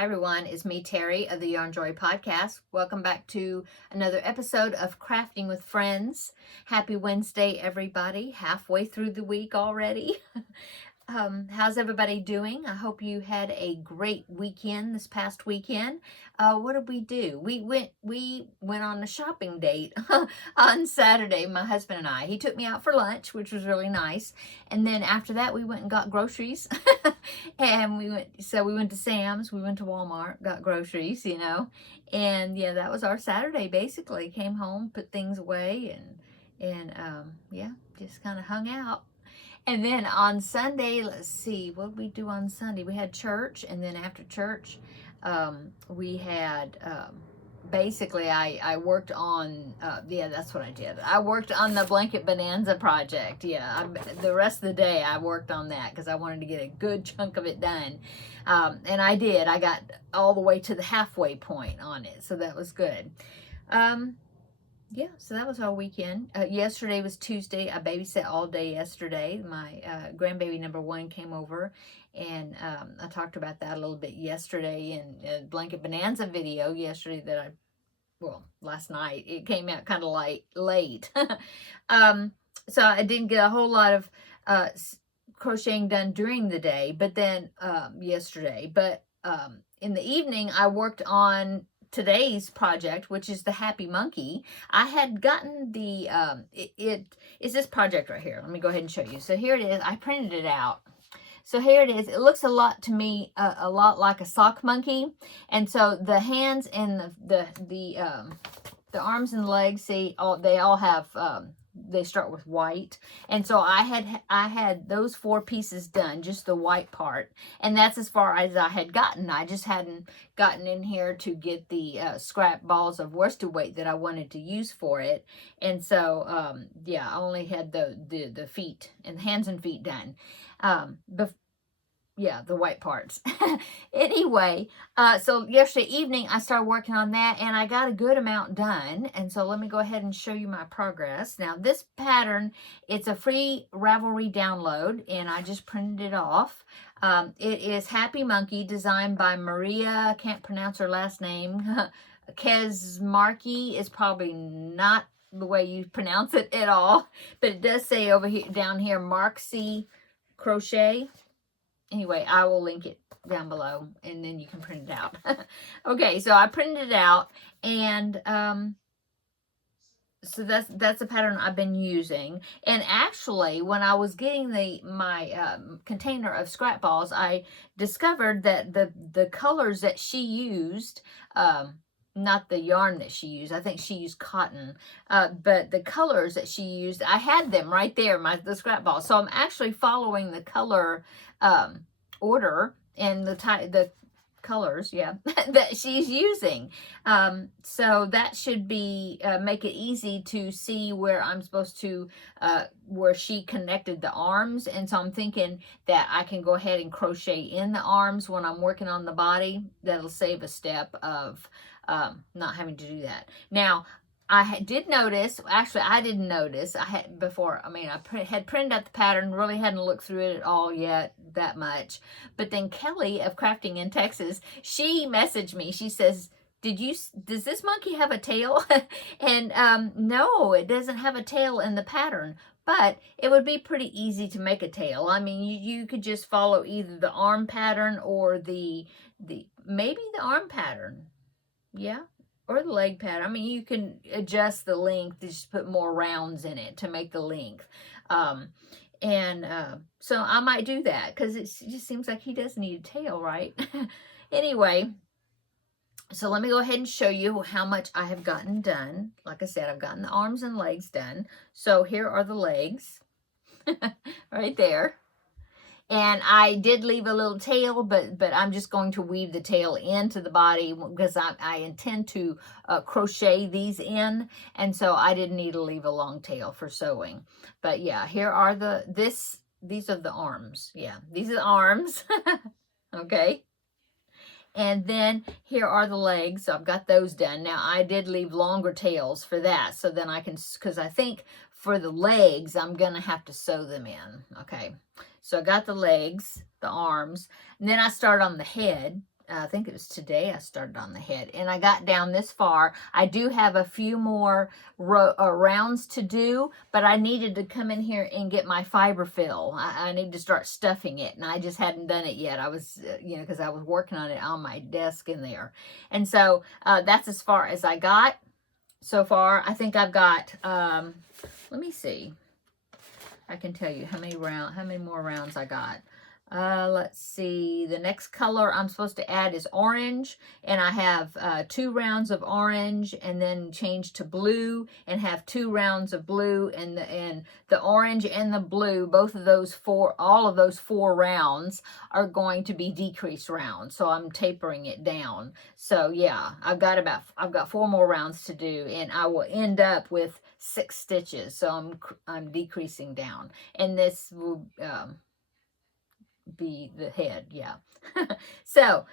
Hi everyone, it's me Terri of the Yarn Joy podcast. Welcome back to another episode of Crafting with Friends. Happy Wednesday everybody, halfway through the week already. How's everybody doing? I hope you had a great weekend this past weekend. What did we do? We went on a shopping date on Saturday, my husband and I. He took me out for lunch, which was really nice. And then after that, we went and got groceries. And we went to Sam's, we went to Walmart, got groceries, And yeah, that was our Saturday basically. Came home, put things away and yeah, just kind of hung out. And then on Sunday, let's see, what did we do on Sunday? We had church, and then after church, we had, basically, I worked on, yeah, that's what I did. I worked on the Blanket Bonanza project. Yeah, the rest of the day I worked on that because I wanted to get a good chunk of it done. And I did. I got all the way to the halfway point on it, so that was good. Yeah, so that was our weekend. Yesterday was Tuesday. I babysat all day yesterday. My grandbaby number 1 came over, and I talked about that a little bit yesterday in a Blanket Bonanza video yesterday that last night. It came out kind of late. So I didn't get a whole lot of crocheting done during the day, but then yesterday. But in the evening, I worked on today's project, which is the Happy Monkey. I had gotten the it is this project right here. Let me go ahead and show you. So here it is. I printed it out. So here it is. It looks a lot to me a lot like a sock monkey, and so the hands and the arms and legs, see, they all have they start with white, and so I had those 4 pieces done, just the white part, and that's as far as I had gotten. I just hadn't gotten in here to get the scrap balls of worsted weight that I wanted to use for it, and so yeah, I only had the feet and hands and feet done. Yeah, the white parts. Anyway, so yesterday evening I started working on that, and I got a good amount done. And so let me go ahead and show you my progress. Now this pattern, it's a free Ravelry download, and I just printed it off. It is Happy Monkey, designed by Maria, can't pronounce her last name. Kesmarki is probably not the way you pronounce it at all, but it does say over here, down here, Marxie Crochet. Anyway, I will link it down below, and then you can print it out. Okay, so I printed it out, and so that's a pattern I've been using. And actually, when I was getting my container of scrap balls, I discovered that the colors that she used, not the yarn that she used, I think she used cotton, but the colors that she used, I had them right there, the scrap balls. So I'm actually following the color order and the colors, yeah, that she's using. So that should be make it easy to see where I'm supposed to, where she connected the arms. And so I'm thinking that I can go ahead and crochet in the arms when I'm working on the body. That'll save a step of not having to do that. Now, I did notice, actually I didn't notice, I had before, had printed out the pattern, really hadn't looked through it at all yet that much. But then Kelly of Crafting in Texas, she messaged me, she says, does this monkey have a tail? And no, it doesn't have a tail in the pattern, but it would be pretty easy to make a tail. I mean, you could just follow either the arm pattern or maybe the arm pattern, yeah, or the leg pattern. I mean, you can adjust the length, just put more rounds in it to make the length. So I might do that because it just seems like he does need a tail, right? Anyway, so let me go ahead and show you how much I have gotten done. Like I said, I've gotten the arms and legs done. So here are the legs right there. And I did leave a little tail, but I'm just going to weave the tail into the body because I intend to crochet these in. And so I didn't need to leave a long tail for sewing. But yeah, here are these are the arms. Yeah, these are the arms. Okay. And then here are the legs. So I've got those done. Now I did leave longer tails for that. So then I can, because I think for the legs, I'm going to have to sew them in. Okay. So I got the legs, the arms, and then I start on the head. I think it was today I started on the head, and I got down this far. I do have a few more rounds to do, but I needed to come in here and get my fiber fill. I need to start stuffing it, and I just hadn't done it yet. I was, because I was working on it on my desk in there. And so that's as far as I got so far. I think I've got, let me see. I can tell you how many more rounds I got. Let's see. The next color I'm supposed to add is orange, and I have 2 rounds of orange, and then change to blue, and have 2 rounds of blue, and the orange and the blue, all of those 4 rounds are going to be decreased rounds. So I'm tapering it down. So yeah, I've got 4 more rounds to do, and I will end up with 6 stitches. So I'm decreasing down, and this will be the head. Yeah. So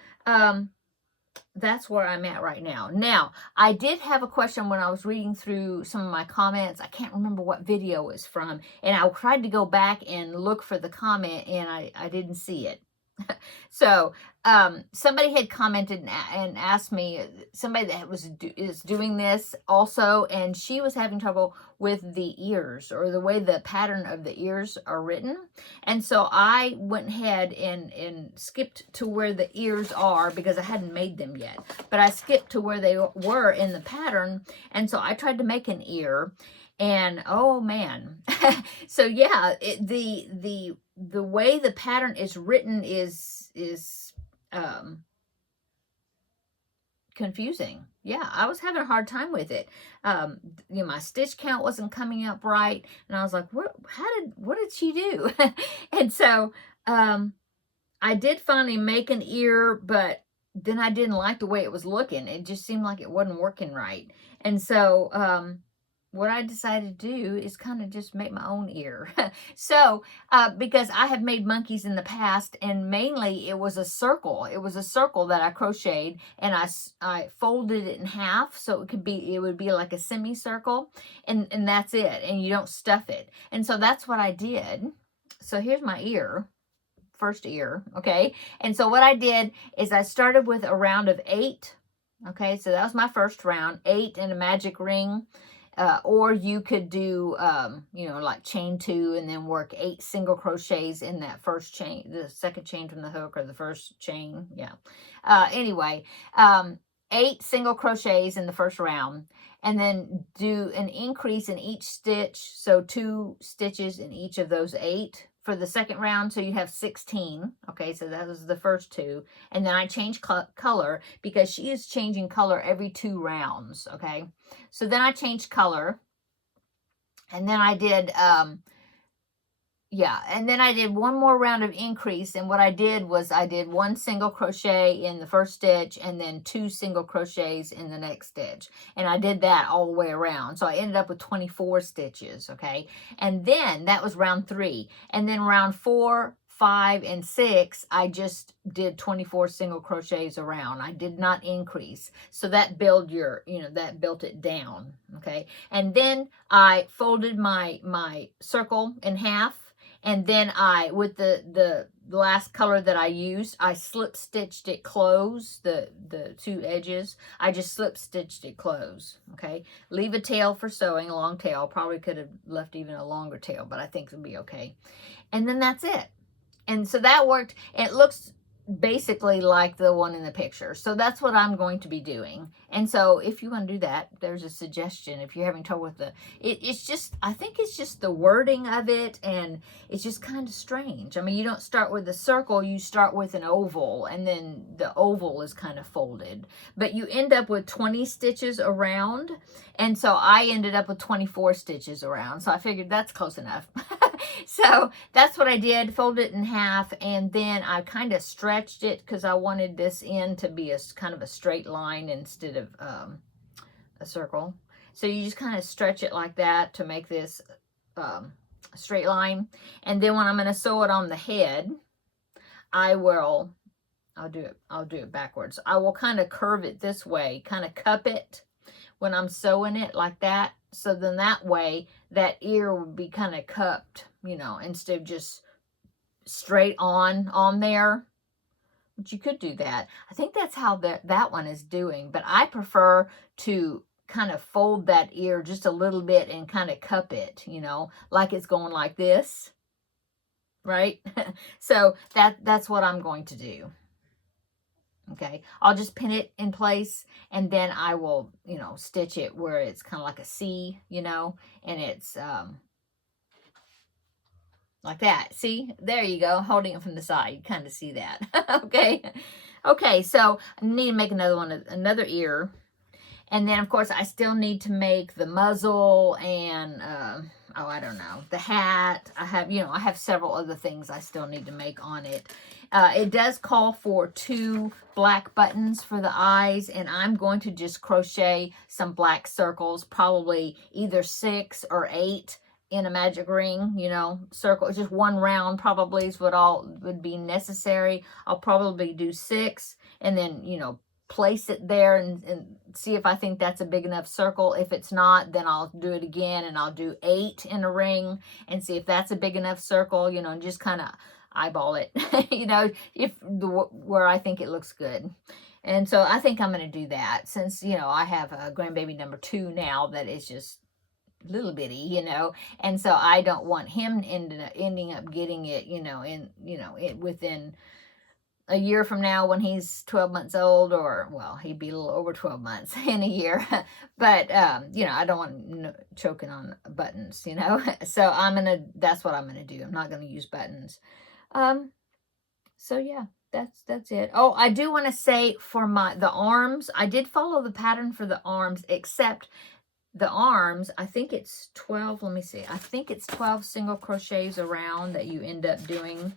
that's where I'm at right now. Now, I did have a question when I was reading through some of my comments. I can't remember what video it's from, and I tried to go back and look for the comment, and I didn't see it. So somebody had commented and asked me, somebody that is doing this also, and she was having trouble with the ears, or the way the pattern of the ears are written. And so I went ahead and skipped to where the ears are, because I hadn't made them yet, but I skipped to where they were in the pattern. And so I tried to make an ear, and oh man. So yeah, the way the pattern is written is confusing. Yeah, I was having a hard time with it. My stitch count wasn't coming up right, and I was like, what did she do? And so I did finally make an ear, but then I didn't like the way it was looking. It just seemed like it wasn't working right. And so what I decided to do is kind of just make my own ear. So, because I have made monkeys in the past, and mainly it was a circle. It was a circle that I crocheted, and I folded it in half, so it would be like a semicircle, and that's it, and you don't stuff it. And so that's what I did. So here's my ear, first ear, okay? And so what I did is I started with a round of 8, okay? So that was my first round, 8 and a magic ring. Or you could do, like chain 2 and then work 8 single crochets in that first chain, the second chain from the hook, or the first chain. Yeah. Anyway, 8 single crochets in the first round, and then do an increase in each stitch. So 2 stitches in each of those 8 for the second round, so you have 16. Okay, so that was the first 2. And then I changed color, because she is changing color every 2 rounds. Okay, so then I changed color, and then I did and then I did 1 more round of increase. And what I did was I did 1 single crochet in the first stitch, and then 2 single crochets in the next stitch, and I did that all the way around. So I ended up with 24 stitches. Okay, and then that was round 3, and then round 4, 5, and 6, I just did 24 single crochets around. I did not increase. So that built it down. Okay, and then I folded my circle in half. And then with the last color that I used, I slip stitched it close, the 2 edges. I just slip stitched it close. Okay, leave a tail for sewing, a long tail. Probably could have left even a longer tail, but I think it'll be okay. And then that's it. And so that worked. It looks basically like the one in the picture. So that's what I'm going to be doing. And so if you want to do that, there's a suggestion. If you're having trouble with I think it's just the wording of it, and it's just kind of strange. I mean, you don't start with a circle, you start with an oval, and then the oval is kind of folded. But you end up with 20 stitches around, and so I ended up with 24 stitches around. So I figured that's close enough. So that's what I did, fold it in half, and then I kind of stretched it, because I wanted this end to be a kind of a straight line instead of a circle. So you just kind of stretch it like that to make this a straight line. And then when I'm going to sew it on the head, I'll do it backwards. I will kind of curve it this way, kind of cup it when I'm sewing it like that. So then that way, that ear would be kind of cupped, instead of just straight on there But you could do that. I think that's how that one is doing. But I prefer to kind of fold that ear just a little bit and kind of cup it, like it's going like this, right? So that's what I'm going to do. Okay, I'll just pin it in place, and then I will, stitch it where it's kind of like a C, and it's like that. See, there you go, holding it from the side. You kind of see that. Okay, so I need to make another ear. And then, of course, I still need to make the muzzle and, I don't know, the hat. I have several other things I still need to make on it. It does call for 2 black buttons for the eyes, and I'm going to just crochet some black circles, probably either 6 or 8 in a magic ring, circle. Just 1 round probably is what all would be necessary. I'll probably do 6 and then, place it there and see if I think that's a big enough circle. If it's not, then I'll do it again, and I'll do 8 in a ring and see if that's a big enough circle, and just kind of eyeball it, where I think it looks good. And so I think I'm going to do that, since, I have a grandbaby number 2 now that is just little bitty, and so I don't want him ending up getting it, within a year from now when he's 12 months old, or, well, he'd be a little over 12 months in a year. But, I don't want choking on buttons, So that's what I'm going to do. I'm not going to use buttons. So yeah, that's it. Oh, I do want to say for the arms, I did follow the pattern for the arms, except the arms, I think it's 12, let me see. I think it's 12 single crochets around that you end up doing,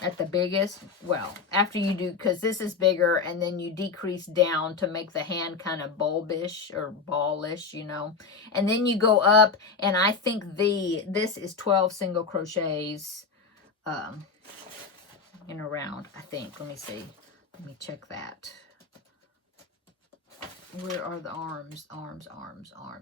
at the biggest. Well, after you do, because this is bigger, and then you decrease down to make the hand kind of bulbish or ballish, and then you go up, and I think this is 12 single crochets in a round, I think. Let me see. Let me check that. Where are the arms? Arms.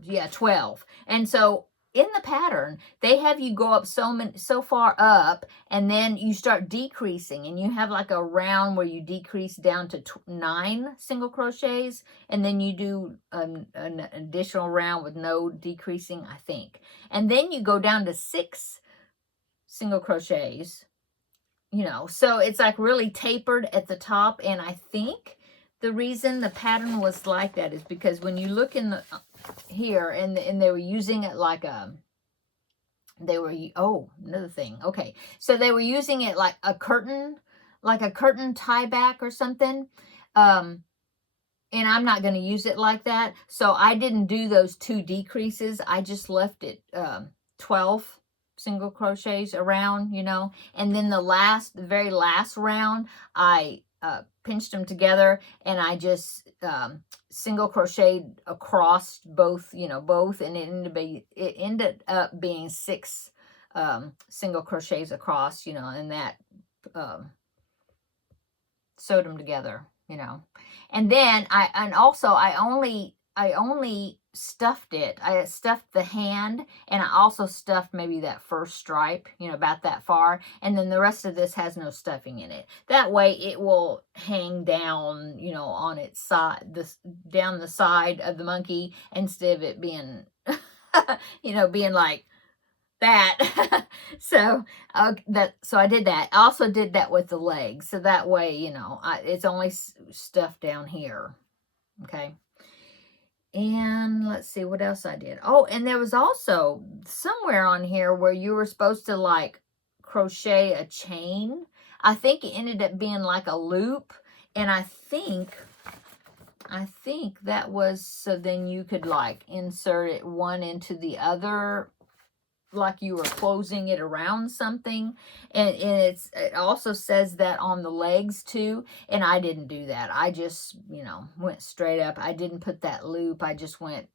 Yeah, 12. And so in the pattern, they have you go up so far up, and then you start decreasing, and you have like a round where you decrease down to 9 single crochets, and then you do an additional round with no decreasing, I think. And then you go down to 6 single crochets, so it's like really tapered at the top. And I think the reason the pattern was like that is because when you look in the here, and they were using it like another thing. Okay, so they were using it like a curtain tie back or something. And I'm not going to use it like that, so I didn't do those 2 decreases. I just left it 12 single crochets around, and then the very last round, I pinched them together, and I just single crocheted across both, and it ended up being 6 single crochets across, and that sewed them together, and then I only stuffed it. I stuffed the hand, and I also stuffed maybe that first stripe, about that far, and then the rest of this has no stuffing in it. That way it will hang down, on its side, down the side of the monkey, instead of it being, being like that. So I did that. I also did that with the legs, so that way, it's only stuffed down here. Okay. And let's see what else I did. Oh, and there was also somewhere on here where you were supposed to like crochet a chain. I think it ended up being like a loop, and I think that was so then you could like insert it one into the other, like you were closing it around something. And it also says that on the legs too, and I didn't do that. I just went straight up. I didn't put that loop. I just went,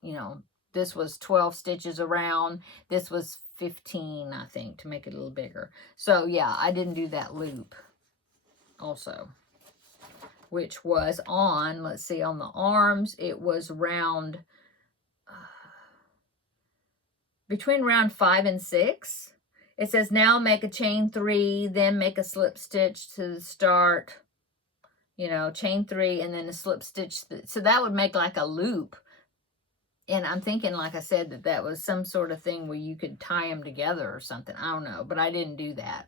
this was 12 stitches around, this was 15, I think, to make it a little bigger. So yeah, I didn't do that loop also, which was on, let's see, on the arms it was round between round 5 and 6, It says now make a chain 3, then make a slip stitch to start, you know, chain 3 and then a slip stitch. So that would make like a loop. And I'm thinking, like I said, that that was some sort of thing where you could tie them together or something. I don't know, but I didn't do that.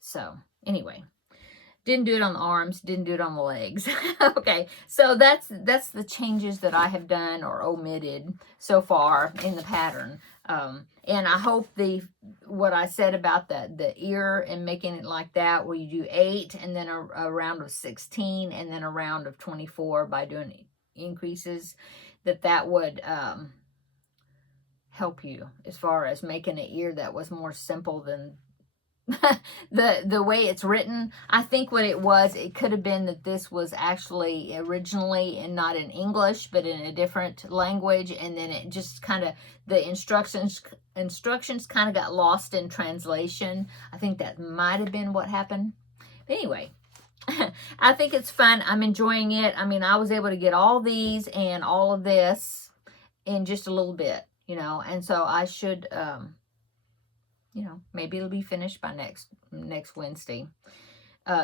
So anyway, didn't do it on the arms, didn't do it on the legs. Okay, so that's the changes that I have done or omitted so far in the pattern. And I hope what I said about the ear and making it like that, where you do 8 and then a round of 16 and then a round of 24 by doing increases, that would help you as far as making an ear that was more simple than the way it's written. I think what it could have been that this was actually originally and not in English but in a different language, and then it just kind of, the instructions kind of got lost in translation. I think that might have been what happened. But anyway, I think it's fun. I'm enjoying it. I mean, I was able to get all these and all of this in just a little bit, you know, and so I should you know, maybe it'll be finished by next Wednesday.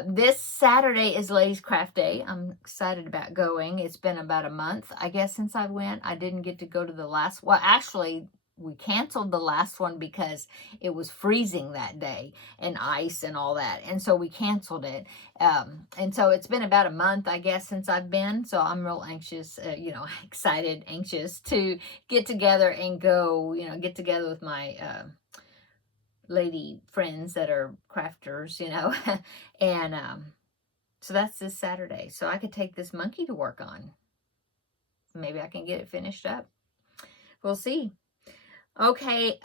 This Saturday is Ladies Craft Day. I'm excited about going. It's been about a month, I guess, since I went. I didn't get to go to the last, well, actually, we canceled the last one because it was freezing that day and ice and all that. And so we canceled it. And so it's been about a month, I guess, since I've been. So I'm real anxious, you know, excited, anxious to get together and go, you know, get together with my lady friends that are crafters, you know. And so that's this Saturday. So I could take this monkey to work on. Maybe I can get it finished up. We'll see. Okay,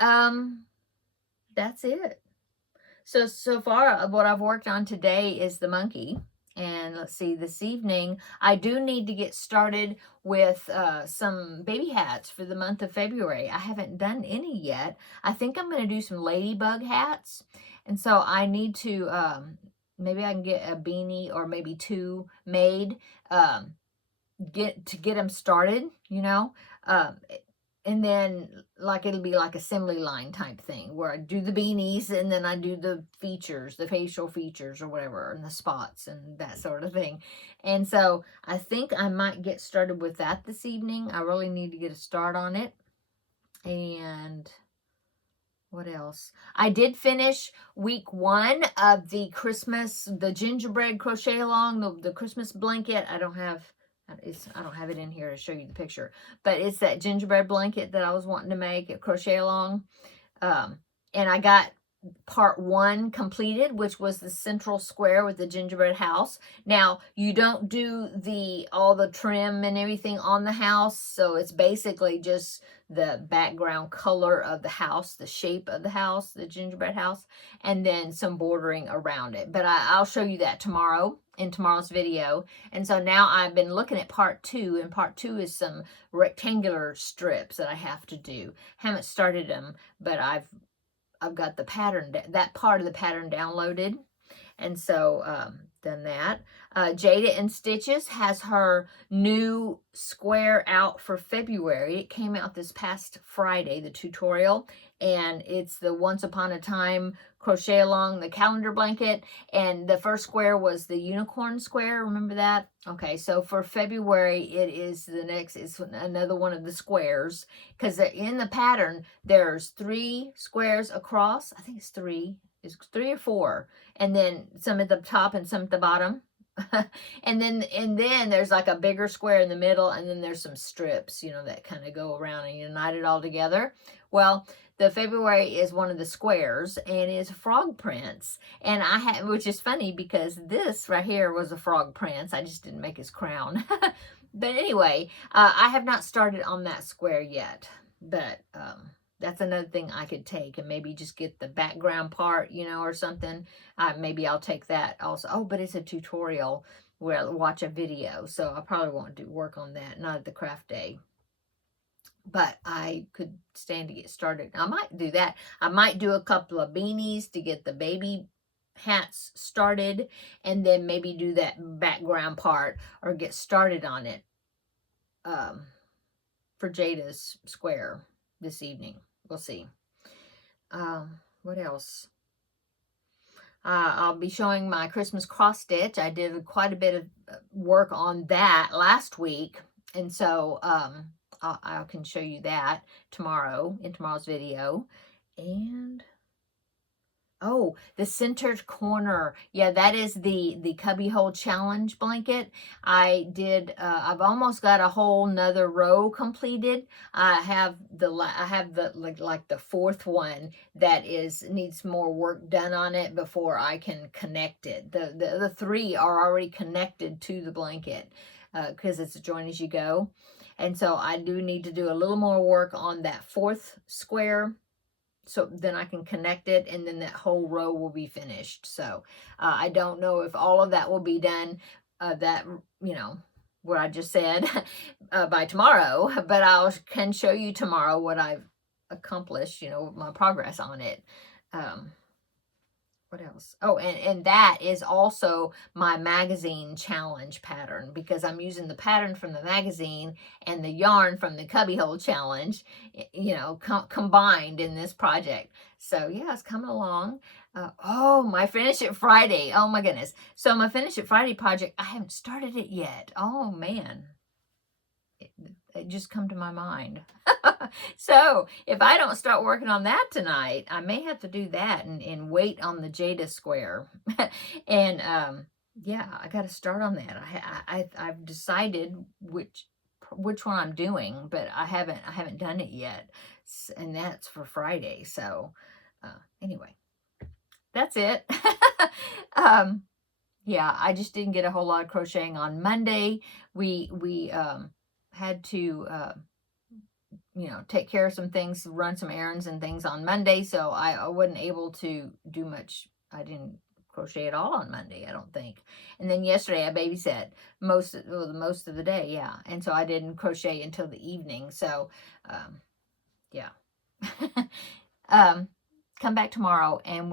that's it. So far what I've worked on today is the monkey. And let's see, this evening, I do need to get started with some baby hats for the month of February. I haven't done any yet. I think I'm going to do some ladybug hats. And so I need to, maybe I can get a beanie or maybe 2 made, get them started, you know. And then like it'll be like assembly line type thing where I do the beanies and then I do the features, the facial features or whatever, and the spots and that sort of thing. And so I think I might get started with that this evening. I really need to get a start on it. And what else? I did finish week 1 of the gingerbread crochet along, the Christmas blanket. I don't have it in here to show you the picture, but it's that gingerbread blanket that I was wanting to make at crochet along. And I got part 1 completed, which was the central square with the gingerbread house. Now, you don't do all the trim and everything on the house, so it's basically just the background color of the house, the shape of the house, the gingerbread house, and then some bordering around it. But I'll show you that tomorrow in tomorrow's video. And so now I've been looking at part 2, and part 2 is some rectangular strips that I have to do. Haven't started them, but I've got the pattern, that part of the pattern downloaded. And so done that. Jada and Stitches has her new square out for February. It came out this past Friday, the tutorial, and it's the Once Upon a Time crochet along the calendar blanket, and the first square was the unicorn square. Remember that? Okay, so for February it's another one of the squares, because in the pattern there's 3 squares across. I think it's 3. It's 3 or 4, and then some at the top and some at the bottom. and then there's like a bigger square in the middle, and then there's some strips, you know, that kind of go around and unite it all together. Well, the February is one of the squares, and it's frog prints. And which is funny because this right here was a frog prints. I just didn't make his crown. But anyway, I have not started on that square yet. But that's another thing I could take and maybe just get the background part, you know, or something. Maybe I'll take that also. Oh, but it's a tutorial where I'll watch a video. So I probably won't do work on that, not at the craft day. But I could stand to get started. I might do that. I might do a couple of beanies to get the baby hats started, and then maybe do that background part or get started on it for Jada's square this evening. We'll see. What else? I'll be showing my Christmas cross stitch. I did quite a bit of work on that last week. And so I can show you that tomorrow in tomorrow's video. And oh, the centered corner. Yeah, that is the cubbyhole challenge blanket. I've almost got a whole nother row completed. I have the like the fourth one that needs more work done on it before I can connect it. The three are already connected to the blanket because it's a join as you go. And so I do need to do a little more work on that fourth square, so then I can connect it, and then that whole row will be finished. So I don't know if all of that will be done, that, what I just said, by tomorrow, but can show you tomorrow what I've accomplished, my progress on it. What else? Oh, and that is also my magazine challenge pattern, because I'm using the pattern from the magazine and the yarn from the cubbyhole challenge, combined in this project. So yeah, it's coming along. Oh, my Finish It Friday. Oh my goodness. So my Finish It Friday project, I haven't started it yet. Oh man. It just come to my mind. So if I don't start working on that tonight, I may have to do that and wait on the Jada square. And yeah, I got to start on that. I've decided which one I'm doing, but I haven't done it yet, and that's for Friday. So anyway, that's it. Yeah, I just didn't get a whole lot of crocheting on Monday. We had to take care of some things, run some errands and things on Monday, so I wasn't able to do much. I didn't crochet at all on Monday, I don't think. And then yesterday I babysat most of the day, yeah, and so I didn't crochet until the evening. So yeah. Come back tomorrow and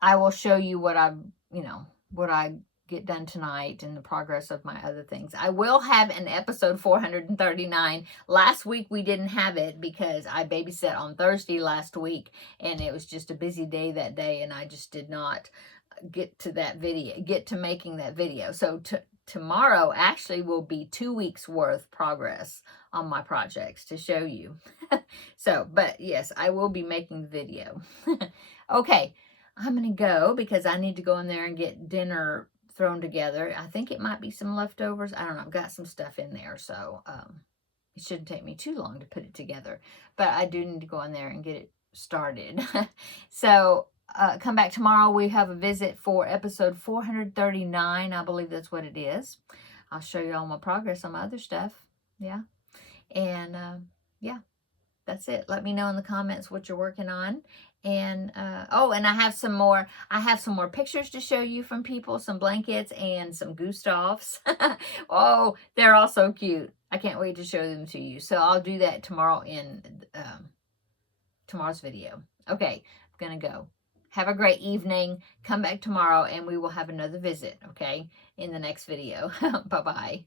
I will show you what I get done tonight and the progress of my other things. I will have an episode 439. Last week we didn't have it because I babysat on Thursday last week, and it was just a busy day that day, and I just did not get to making that video. So tomorrow actually will be 2 weeks worth progress on my projects to show you. So, but yes, I will be making the video. Okay, I'm going to go because I need to go in there and get dinner thrown together. I think it might be some leftovers. I don't know. I've got some stuff in there, so it shouldn't take me too long to put it together. But I do need to go in there and get it started. So come back tomorrow. We have a visit for episode 439. I believe that's what it is. I'll show you all my progress on my other stuff. Yeah. And yeah, that's it. Let me know in the comments what you're working on. And and I have some more pictures to show you from people, some blankets and some Gustavs. Oh, they're all so cute. I can't wait to show them to you. So I'll do that tomorrow in tomorrow's video. Okay, I'm gonna go. Have a great evening. Come back tomorrow and we will have another visit, okay, in the next video. Bye-bye.